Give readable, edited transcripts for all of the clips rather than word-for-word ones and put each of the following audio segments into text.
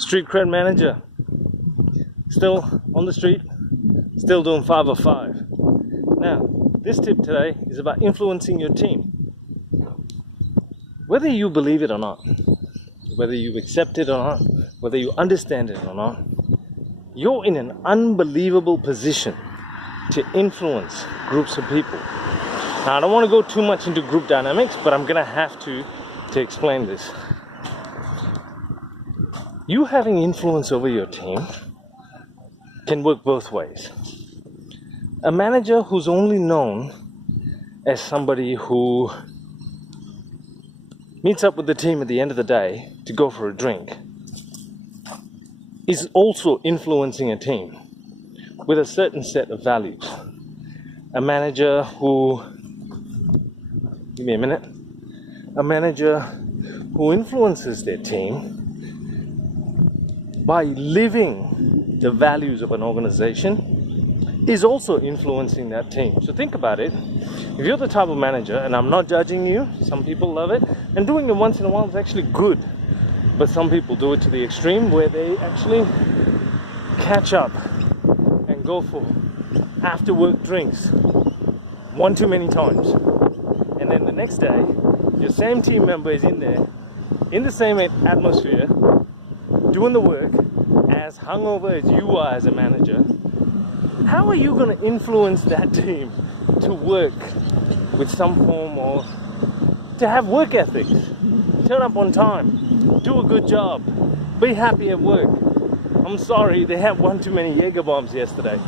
Street Cred Manager, still on the street, still doing 5 of 5. Now, this tip today is about influencing your team. Whether you believe it or not, whether you accept it or not, whether you understand it or not, you're in an unbelievable position to influence groups of people. Now, I don't want to go too much into group dynamics, but I'm going to have to explain this. You having influence over your team can work both ways. A manager who's only known as somebody who meets up with the team at the end of the day to go for a drink is also influencing a team with a certain set of values. A manager who, give me a minute, a manager who influences their team by living the values of an organization is also influencing that team. So think about it. If you're the type of manager, and I'm not judging you, some people love it, and doing it once in a while is actually good. But some people do it to the extreme where they actually catch up and go for after work drinks one too many times. And then the next day, your same team member is in there, in the same atmosphere, doing the work as hungover as you are as a manager. How are you going to influence that team to work with some form of, to have work ethics, turn up on time, do a good job, be happy at work? I'm sorry, they had one too many Jaeger bombs yesterday.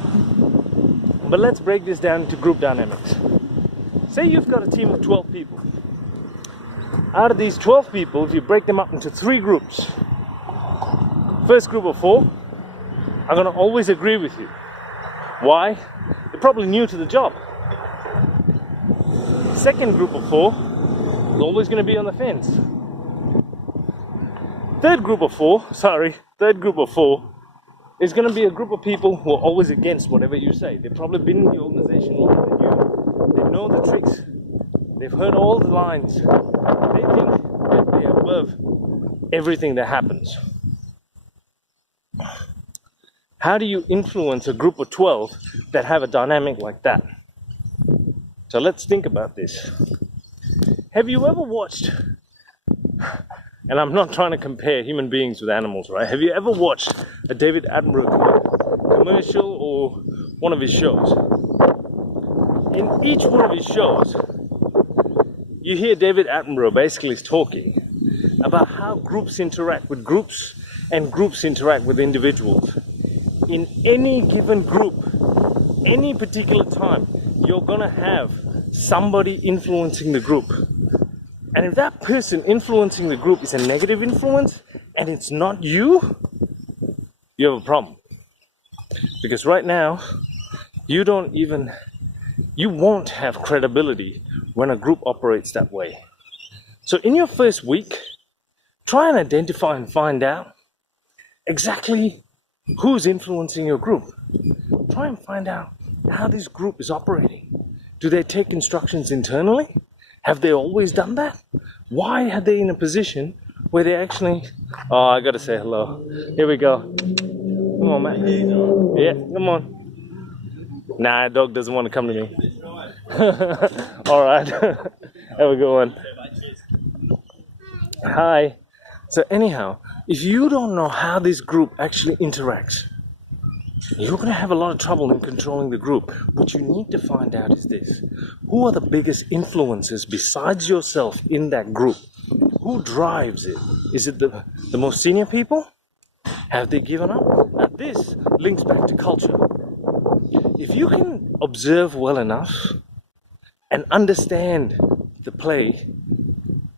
But let's break this down into group dynamics. Say you've got a team of 12 people. Out of these 12 people, if you break them up into 3 groups, first group of 4 are going to always agree with you. Why? They're probably new to the job. Second group of 4 is always going to be on the fence. Third group of four is going to be a group of people who are always against whatever you say. They've probably been in the organization longer than you. They know the tricks. They've heard all the lines. They think that they're above everything that happens. How do you influence a group of 12 that have a dynamic like that? So let's think about this. Have you ever watched, and I'm not trying to compare human beings with animals, right? Have you ever watched a David Attenborough commercial or one of his shows? In each one of his shows, you hear David Attenborough basically talking about how groups interact with groups and groups interact with individuals. In any given group, any particular time, you're gonna have somebody influencing the group. And if that person influencing the group is a negative influence and it's not you, you have a problem. Because right now, you won't have credibility when a group operates that way. So in your first week, try and identify and find out exactly who's influencing your group. Try and find out how this group is operating. Do they take instructions internally? Have they always done that? Why are they in a position where they actually... Oh, I gotta say hello. Here we go. Come on, man. Yeah, come on. Nah, dog doesn't want to come to me. All right. Have a good one. Hi. So anyhow, if you don't know how this group actually interacts, you're going to have a lot of trouble in controlling the group. What you need to find out is this. Who are the biggest influences besides yourself in that group? Who drives it? Is it the most senior people? Have they given up? Now this links back to culture. If you can observe well enough and understand the play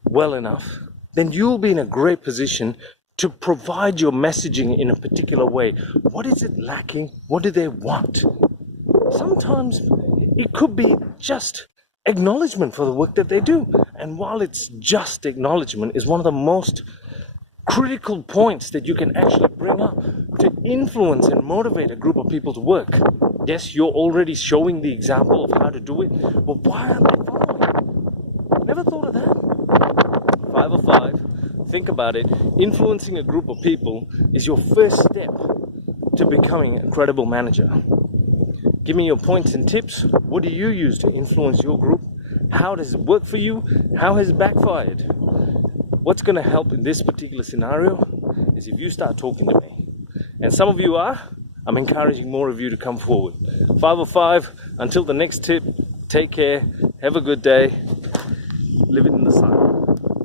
well enough, then you'll be in a great position to provide your messaging in a particular way. What is it lacking? What do they want? Sometimes it could be just acknowledgement for the work that they do. And while it's just acknowledgement is one of the most critical points that you can actually bring up to influence and motivate a group of people to work. Yes, you're already showing the example of how to do it, but why aren't they following? Never thought of that. 5 of 5. think about it, influencing a group of people is your first step to becoming a credible manager. Give me your points and tips. What do you use to influence your group? How does it work for you? How has it backfired? What's going to help in this particular scenario is if you start talking to me. And some of you are. I'm encouraging more of you to come forward. 505, until the next tip, take care, have a good day.